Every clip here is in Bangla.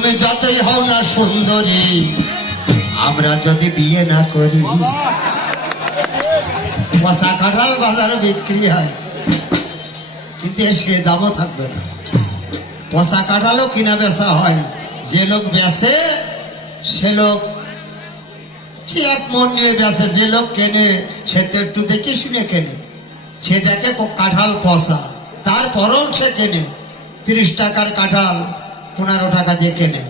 তুমি যতই হও না সুন্দরী, আমরা যদি বিয়ে না করি, পচা কাঁঠাল বাজারে বিক্রি হয়, কিন্তু সে দামও থাকবে না। পচা কাঁঠালও কিনা বেচা হয়, যে লোক বেচে সে লোক সে এক মন নিয়ে বেচে, যে লোক কেনে সে তো একটু দেখে শুনে কেনে। সে দেখে কাঁঠাল পচা, তারপরেও সে কেনে। 30 টাকার কাঁঠাল 15 টাকা দিয়ে কেনে।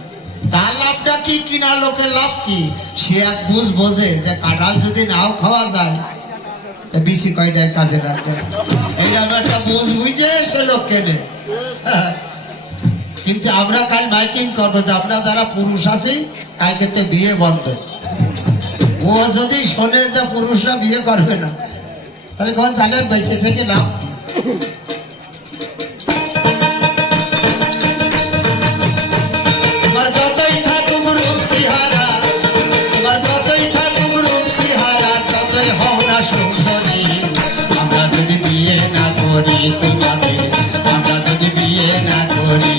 তার লাভটা কি, কিনা লোকের লাভ কি? সে এক বোঝে যে কাঁঠাল যদি নাও খাওয়া যায় বেশি কয়টায় কাজে লাগবে, এইরকম একটা বুঝে সে লোক কেনে। কিন্তু আমরা কাল মাইকিং করবো যে আমরা যারা পুরুষ আছি কালকে তো বিয়ে বন্ধ। ও যদি শোনে যে পুরুষরা বিয়ে করবে না, তাহলে কোন জানের বেঁচে থেকে লাভ কি? তোমার যতই থাকুক রূপ সিহারা, তোমার যতই থাকুক রূপ সিহারা, ততই হও না সুন্দরী, আমরা যদি বিয়ে না করি তোমাদের, আমরা যদি বিয়ে না করি।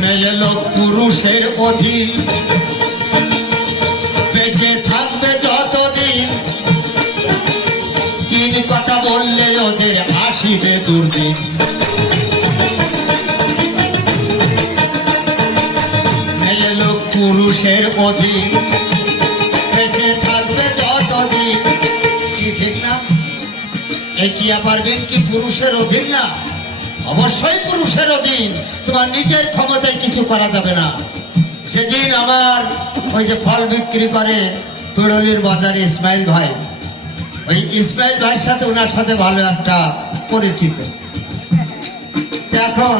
মেয়ে লোক পুরুষের অধীন, বেঁচে থাকবে যতদিন, তিন কথা বললে ওদের আসিবে দুর্দিন। মেয়ে লোক পুরুষের অধীন, বেঁচে থাকবে যতদিন, কি ঠিক না? এই কি পারবেন কি পুরুষের অধীন না? অবশ্যই পুরুষের অধীন। তোমার নিজের ক্ষমতায় কিছু করা যাবে না। যেদিন আমার ওই যে ফল বিক্রি করে পিড়লির বাজারে ইসমাইল ভাই, ওই ইসমাইল ভাইয়ের সাথে ওনার সাথে ভালো একটা পরিচিত। এখন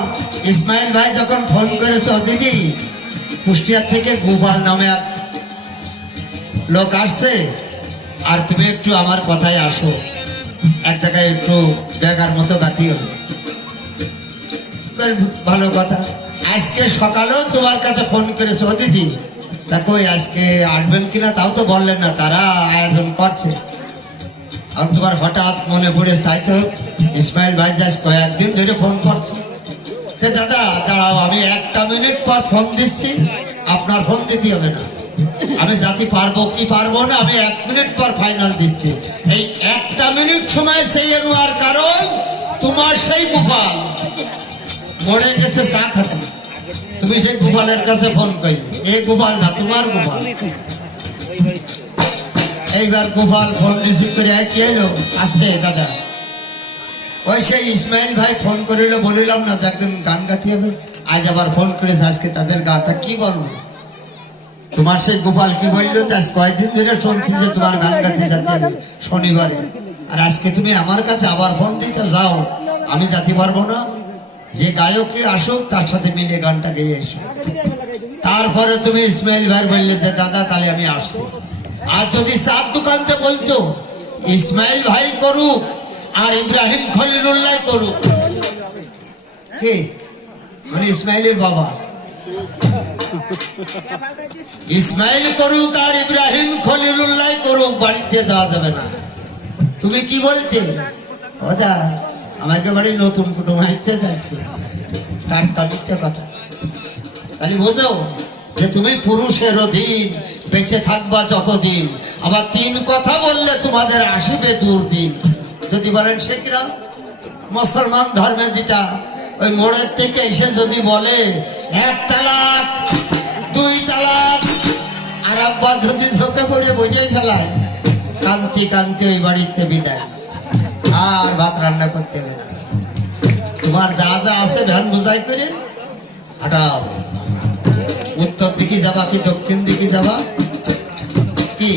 ইসমাইল ভাই যখন ফোন করেছ, দিদি কুষ্টিয়ার থেকে গোপাল নামে এক লোক আসছে, আর তুমি একটু আমার কথায় আসো, এক জায়গায় একটু বেকার মতো গাতি হবে। ভালো কথা। আজকে সকালেও তোমার কাছে ফোন করেছো, দিদি তা কই আজকে আসবেন কিনা তাও তো বললেন না, তারা আয়োজন করছে। আর তোমার হঠাৎ মনে পড়ে, তাই তো ইসমাইল ভাই যাস কয়েকদিন ধরে ফোন করছে। দাদা দাঁড়াও, আমি 1 মিনিট পর ফোন দিচ্ছি, আপনার ফোন দিতে হবে না। আমি জাতি পারবো কি পারবো না আমি 1 মিনিট পর ফাইনাল দিচ্ছি। এই 1 মিনিট সময় সেই নেওয়ার কারণ তোমার সেই গোপাল মরে গেছে চা খাতে, তুমি সেই গোপালের কাছে ফোন করি, এই গোপাল না তোমার গোপাল। এইবার গোপাল ফোন রিসিভ করে কি এলো, আসতে দাদা ওই সেই ইসমাইল ভাই ফোন করিল, বলিলাম না যে একদিন গান গাতে হবে, আজ আবার ফোন করেছে, আজকে তাদের গাটা কি বলবো। তোমার সেই গোপাল কি বললো যে আজ কয়েকদিন ধরে শুনছি যে তোমার গান গাতে যেতে হবে শনিবারে, আর আজকে তুমি আমার কাছে আবার ফোন দিতে যাও, আমি যেতে পারবো না। যে গায়কই আসুক তার সাথে মিলে গানটা গেয়ে এসো। তারপরে তুমি ইসমাইল ভাই বললে যে দাদা তাহলে আমি আসছি। আর যদি চার দোকানতে বলতো ইসমাইল ভাই করুক আর ইব্রাহিম খলিলুল্লাহ করুক, কি মানে ইসমাইলের বাবা, ইসমাইল করুক আর ইব্রাহিম খলিলুল্লাহ করুক, বাড়িতে যাওয়া যাবে না। তুমি কি বলতে, ওদা আমাকে বাড়ি নতুন কুটুম হাইতে যাচ্ছে, টাটকা মিথ্যে কথা। তাহলে বোঝো যে তুমি পুরুষের অধীন, বেঁচে থাকবা যতদিন। আবার 3 কথা বললে তোমাদের আসিবে দুর্দিন। যদি বলেন সে কিরা মুসলমান ধর্মে যেটা ওই মোড়ের থেকে এসে যদি বলে 1 তালাক 2 তালাক, আর একবার যদি চোখে পড়ে বইয়ে ফেলায়, কান্তি কান্তি ওই বাড়িতে বিদায়, আর ভাত রান্না করতে হবে না। তোমার যা যা আছে ভ্যান বোঝাই করে হাঁটাও, উত্তর দিকে যাবা কি দক্ষিণ দিকে যাবা কি?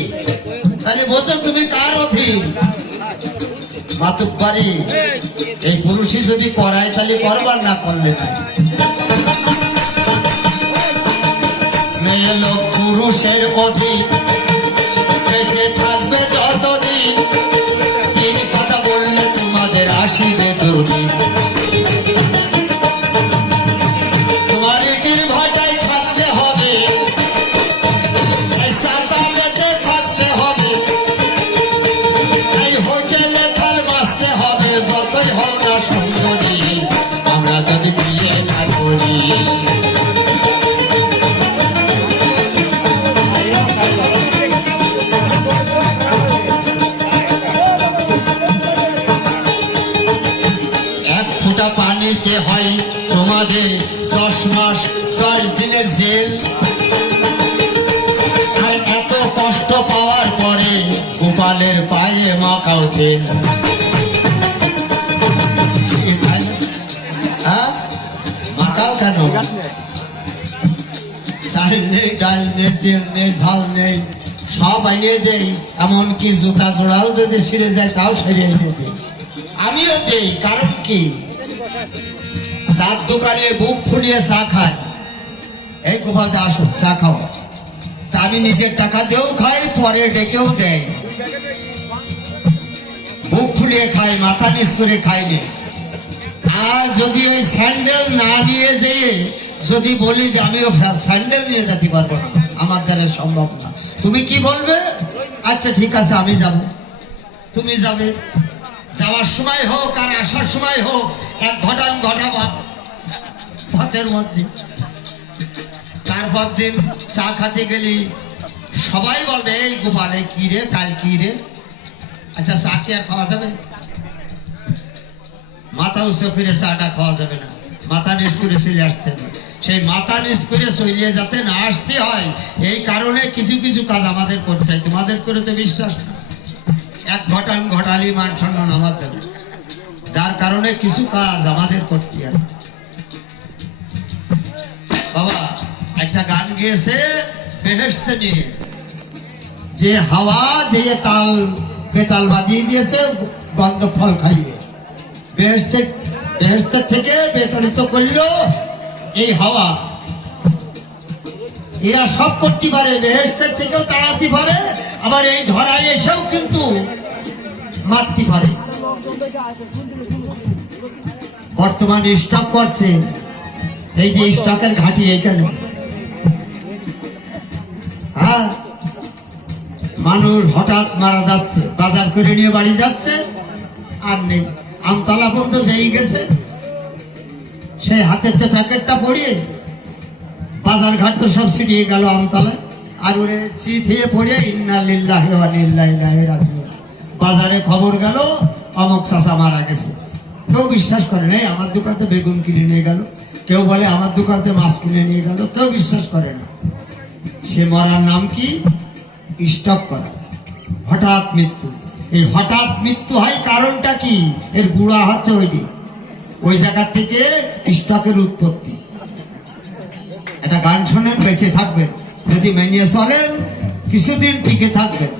তাহলে বোঝো তুমি কার অধীন। মাতুব্বারি এই পুরুষই যদি করায় তাহলে করবার, না করলে না। মেয়ে লোক পুরুষের অধীন, বেঁচে থাকবে যতদিন, 3 কথা বললে তোমাদের আসিবে দুর্দিন। তোমার ইটির ভাটায় থাকতে হবে, সুন্দরী আমরা যদি বিয়ে না করি। এক ফোঁটা পানিতে হয় তোমাদের 10 মাস 10 দিনের জেল। আর এত কষ্ট পাওয়ার পরে গোপালের পায়ে মাখাও তেল। হ্যাঁ, মাখাও কেন? চাল নেই, ডাল নেই, তেল নেই, ঝাল নেই, সব এনে দেই। এমনকি জুতা জোড়াও যদি ছিঁড়ে যায় তাও সেরে এনে দেই। আমিও দেই, কারণ কি? চার দোকানে বুক ফুলিয়ে চা খায়, এই গোপাল দা আসো চা খাও। তা আমি নিজের টাকা দিয়েও খাই, পরে ডেকেও দেয়। বুক ফুলিয়ে খাই, মাথা নিচ করে খাইনি। আর যদি ওই স্যান্ডেল না নিয়ে যেয়ে যদি বলি যে আমিও স্যান্ডেল নিয়ে যেতে পারবো না, আমার দ্বারা সম্ভব না, তুমি কি বলবে? আচ্ছা ঠিক আছে আমি যাব। তুমি যাবে, যাওয়ার সময় হোক আর আসার সময় হোক এক ঘটান ঘটাবা পথের মধ্যে। তারপর দিন চা খাতে গেলি সবাই বলবে এই গোপালে কি রে, কাল কি রে। আচ্ছা চা কি আর খাওয়া যাবে? মাথা উঁচু করে চাটা খাওয়া যাবে না, মাথা নিচ করে চলে আসতে হবে। সেই মাথা নিচ করে চলিয়ে যাতে না আসতে হয়, এই কারণে কিছু কিছু কাজ আমাদের করতে হয়। তোমাদের করে তো বিশ্বাস না, এক ঘটান ঘটালি মান সম্মান আমার যাবে, যার কারণে কিছু কাজ আমাদের করতে হয়। বাবা একটা গান গেয়েছে বেহেশতে নিয়ে, যে হাওয়া যে তাল বেতাল বাজিয়ে দিয়েছে গন্ধ ফল খাইয়ে, বেহেশতের থেকে বেতনিত করলো এই হাওয়া। এরা সব করতে পারে, বেহেশতের থেকেও তাড়াতে পারে, আবার এই ধরায় এসেও কিন্তু মারতে পারে। বর্তমানে স্টক করছে, এই যে স্টকের ঘাঁটি এইখানে। হ্যাঁ, মানুষ হঠাৎ মারা যাচ্ছে, বাজার করে নিয়ে বাড়ি যাচ্ছে, আর নেই। আমতলা পর্যন্ত যেই গেছে, সেই হাতের তো প্যাকেটটা পড়িয়ে বাজার ঘাট তো সব ছিটিয়ে গেল আমতলায়। আর ওরে চিত হয়ে পড়ে ইন্না লিল্লাহি ওয়া ইন্না ইলাইহি রাজিউন। বাজারে খবর গেল অমুক চাচা মারা গেছে। কেউ বিশ্বাস করে না, আমার দোকানতে বেগুন কিনে নিয়ে গেল, কেউ বলে আমার দোকানতে মাছ কিনে নিয়ে গেল, কেউ বিশ্বাস করে না। সে মরার নাম কি? স্টক করা, হঠাৎ মৃত্যু। এই হঠাৎ মৃত্যু হয় কারণটা কি? এর গুড়া হচ্ছে ওই জায়গা থেকে স্টকের উৎপত্তি। একটা গান শোনেন, বেঁচে থাকবেন, যদি মেনে চলেন কিছুদিন টিকে থাকবেন।